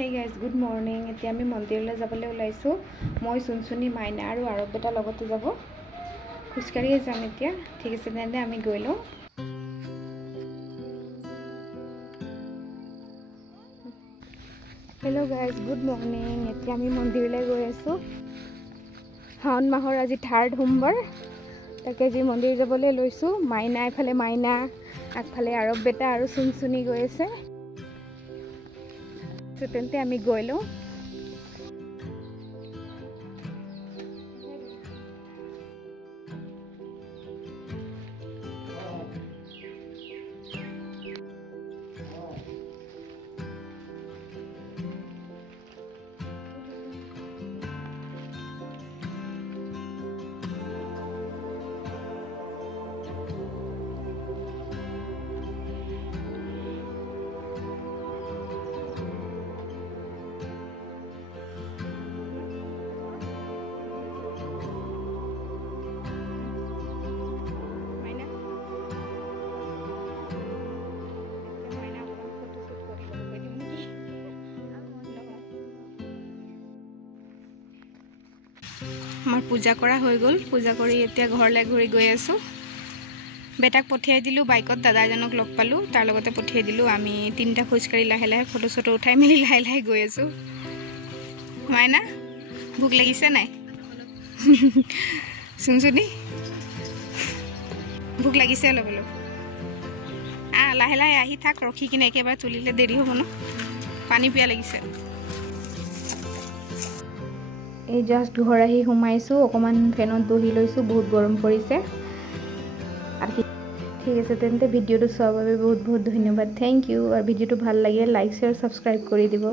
Hey guys, good morning. এতিয়া আমি মন্দিৰলৈ যাবলৈ ওলাইছো। মই সুনসুনি মাইনা আৰু আৰব বেটা লগতে যাব। খুচকাৰিয়ে যাম এতিয়া। ঠিক আছে তেন্তে আমি গৈ লওঁ। Hello guys, good morning. এতিয়া আমি মন্দিৰলৈ গৈ আছো। শাওন মাহৰ আজি 3rd সোমবাৰ। তাকে যি মন্দিৰ যাবলৈ লৈছো। মাইনা এফালে মাইনা, আগফালে আৰব বেটা আৰু সুনসুনি গৈ আছে। তেন্তে আমি গৈ লওঁ। আমাৰ পূজা কৰা হৈ গ'ল। পূজা কৰি এতিয়া ঘৰলৈ ঘূৰি গৈ আছো। বেটাক পঠিয়াই দিলোঁ বাইকত, দাদাজনক লগ পালোঁ, তাৰ লগতে পঠিয়াই দিলোঁ। আমি তিনিটা খোজকাঢ়ি লাহে লাহে ফটো চটো উঠাই মেলি লাহে লাহে গৈ আছোঁ। মাইনা ভোক লাগিছে নাই? সুনসুনি ভোক লাগিছে অলপ অলপ। লাহে লাহে আহি থাক, ৰখি কিনে একেবাৰে তুলিলে দেৰি হ'ব ন। পানী পিয়া লাগিছে। এই জাষ্ট ঘৰ আহি সোমাইছোঁ, অকণমান ফেনত বহি লৈছোঁ, বহুত গৰম পৰিছে। আৰু ঠিক আছে তেন্তে ভিডিঅ'টো চোৱাৰ বাবে বহুত বহুত ধন্যবাদ। Thank you. আৰু ভিডিঅ'টো ভাল লাগিলে লাইক শ্বেয়াৰ ছাবস্ক্ৰাইব কৰি দিব।